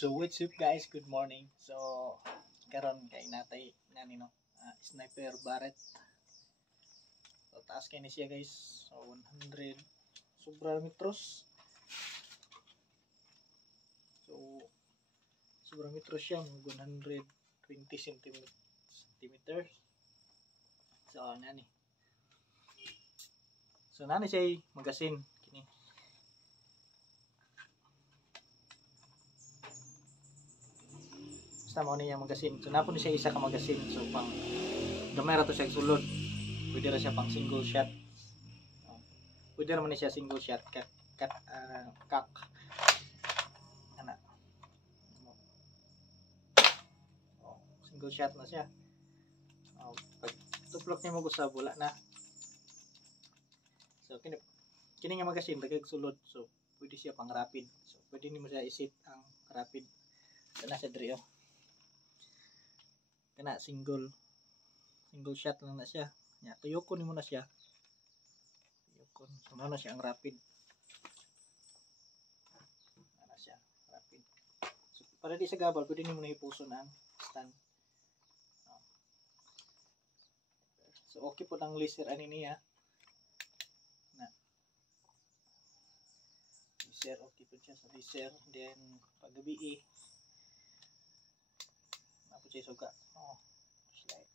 So what's up guys, good morning. So karon kay natay nani no, sniper Barrett. So taas kay ni siya guys. So 100 sobra metros. So sobra metros siya, 120 centimeters. So nani. So nani siya magasin kini. Basta mo niya magasin. So napon siya isa ka magasin. So pang gamay ra to siya sulod. Pwede ra siya pang single shot. Pwede ra man siya single shot kak ana. Single shot na siya. Pag tuplok niya mo sa bula na. So kini nga magasin dagag sulod. So pwede siya pang rapid. So pwede nimo siya isit ang rapid. Kana siya diri oh. Kana single shot lang na siya. Nya tuyokon nimo na siya. Tuyokon. So na siya ang rapid. Ana siya, rapid. So para di sa gabal, pwede nimo na ipuson ang stand. So okay po ang laser ani niya. Na. Laser okay po siya sa laser, then paggabi na po siya suga. Slide.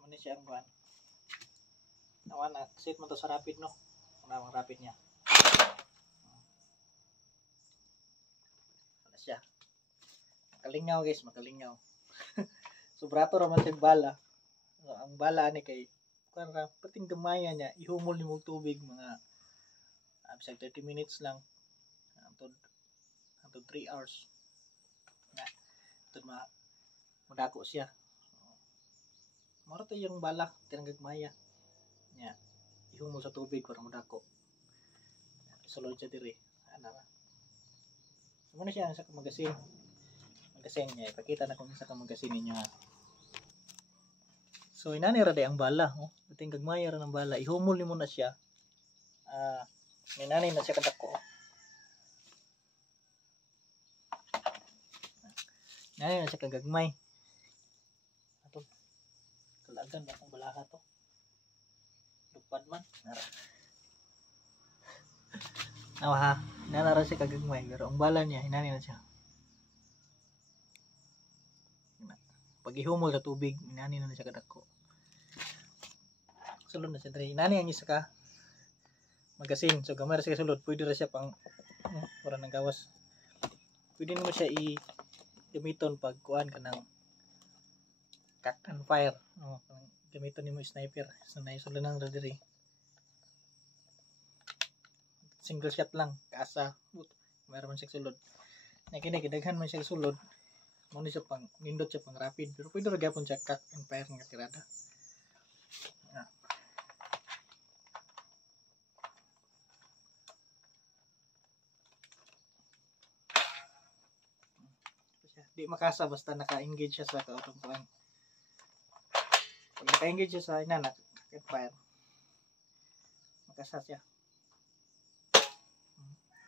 Naman siya ang buwan. Nawan na set mo to sa rapid no. Ang rapid niya. Ano siya? Makalingaw guys, makalingaw. Sobrato ra man siya bala. Ang bala ni kay kuan ra pating gamaya niya ihumol nimo tubig mga bisag 30 minutes lang hangtod 3 hours na tud madako siya. Maro to yung bala tinanggag maya nya ihumol sa tubig para madako. Sulod siya diri ana ra. So muna siya sa magasin niya ipakita na kung sa magasin niya. So inani ra day ang bala, oh. Pating gagmaya ra ng bala, ihumol nimo na siya. Minani na siya kadako. Inani na siya kagagmay. Ato. Kalagan ba kung balaha to? Lupad man. Nara. Nawa ha, inana ra siya kagagmay pero ang bala niya inani na siya. Pag ihumol sa tubig, inani na siya kadako. Sulod na siya diri. Inani ang isa ka magasin. So gamay ra siya sulod, pwede ra siya pang para nang gawas. Pwede nimo siya gamiton pag kuan kanang cut and fire. Gamiton nimo sniper. So naisulan nang diri. Single shot lang, kaasa. Mayroon man siya sulod. Na kini gidaghan man siya sulod. Mo ni siya pang nindot siya pang rapid pero pwede ra gyapon siya cut and fire nga tirada. Di makasa basta naka-engage siya sa kautong kuan. Pag naka-engage siya sa inana cut and fire. Makasa siya.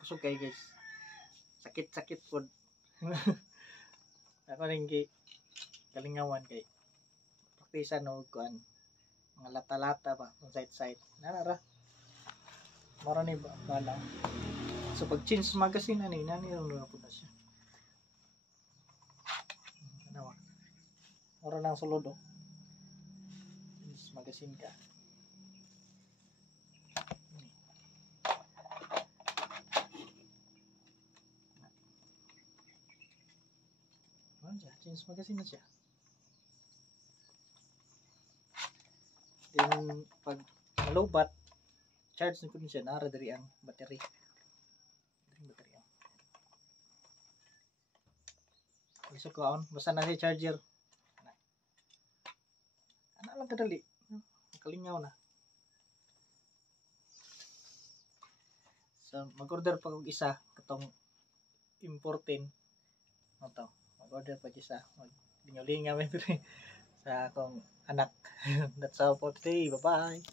Kusog kay guys. Sakit pod. Ako rin kalingawan kay praktisan no kuan mga lata-lata ba on side nara mara ni bala. So pag change magazine ani nani na pud na siya. Ano mara nang sulod oh. Change magazine ka. Change magazine na siya. Then pag malubat charge na po siya nara diri ang battery. So kaon basta na si charger. Ana lang kadali. Kalingaw na. So mag-order pa kog isa katong importin. Ato. Mag-order pa isa. Lingaw-lingaw sa akong anak. That's all for today. Bye-bye.